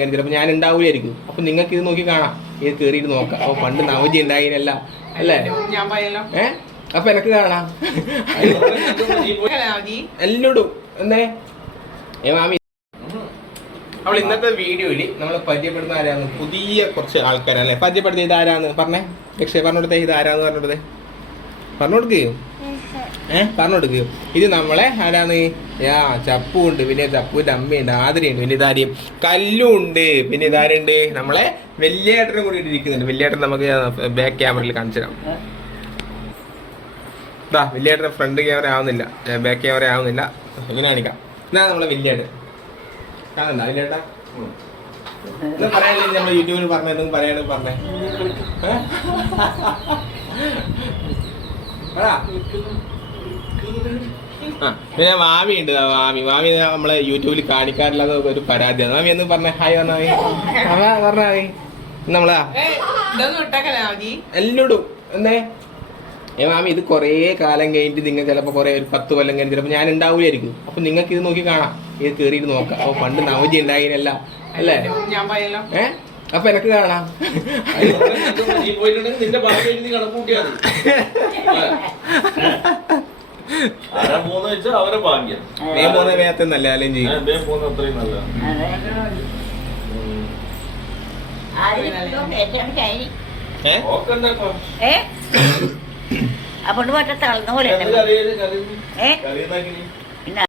ചിലപ്പോൾ ഞാൻ ഉണ്ടാവില്ലായിരിക്കും. അപ്പൊ നിങ്ങൾക്ക് ഇത് നോക്കി കാണാം, ഇത് കേറിയിട്ട് നോക്കാം. അപ്പൊ പണ്ട് നവജി ഉണ്ടായില്ല അല്ലേ? അപ്പൊ എനക്ക് കാണാം എല്ലോടും എന്നേ മാമി. അവൾ ഇന്നത്തെ വീഡിയോയില് നമ്മൾ പരിചയപ്പെടുന്ന ആരാന്ന്, പുതിയ കുറച്ച് ആൾക്കാരല്ലേ പരിചയപ്പെടുത്തിയ. ഇത് ആരാന്ന് പറഞ്ഞേ രക്ഷ പറഞ്ഞോടത്തെ, ഇത് ആരാന്ന് പറഞ്ഞോടത്തെ പറഞ്ഞുകൊടുക്കുകയോ പറഞ്ഞുകൊടുക്കുകയോ. ഇത് നമ്മളെ ആരാന്ന് ചപ്പു ഉണ്ട്, പിന്നെ ചപ്പുവിന്റെ അമ്മയുണ്ട്, ആതിരയുണ്ട്, പിന്നെ ഇതാരെയും കല്ലും ഉണ്ട്, പിന്നെ ഇതാരുണ്ട് നമ്മളെ വലിയേട്ടനും കൂടി ഇരിക്കുന്നുണ്ട്. വലിയേട്ടൻ നമുക്ക് ബാക്ക് ക്യാമറയിൽ കാണിച്ചു തരാം. ഇതാ വലിയേട്ടൻ ഫ്രണ്ട് ക്യാമറ ആവുന്നില്ല, ബാക്ക് ക്യാമറ ആവുന്നില്ല. ഇങ്ങനെ കാണിക്കാം. ഇതാ നമ്മളെ വലിയേട്ടൻ കാണണ്ട. വലിയേട്ടാ പറയാനില്ല, നമ്മൾ യൂട്യൂബിൽ പറഞ്ഞ പറയാനും പറഞ്ഞേ. പിന്നെ മാമി ഉണ്ട്. മാമി നമ്മളെ യൂട്യൂബിൽ കാണിക്കാറില്ലാത്ത ഒരു പരാതിയാണ്. മാമി എന്ന് പറഞ്ഞ ഹായ് പറഞ്ഞ പറഞ്ഞ നമ്മളാ എല്ലോടും എന്നേ മാമി. ഇത് കുറേ കാലം കഴിഞ്ഞിട്ട് നിങ്ങൾ ചിലപ്പോൾ കുറെ ഒരു 10 കൊല്ലം കഴിഞ്ഞ് ചിലപ്പോൾ ഞാൻ ഉണ്ടാവില്ലായിരിക്കും. അപ്പൊ നിങ്ങൾക്ക് ഇത് നോക്കി കാണാം, ഇത് കേറിയിട്ട് നോക്കാം. അപ്പൊ പണ്ട് നവജി ഉണ്ടായില്ല അല്ലേ? അപ്പൊ എനക്ക് കാണാം. വേഗത്തെന്നല്ല അല്ലേം ചെയ്യും. അപ്പോൾ തളർന്ന പോലെ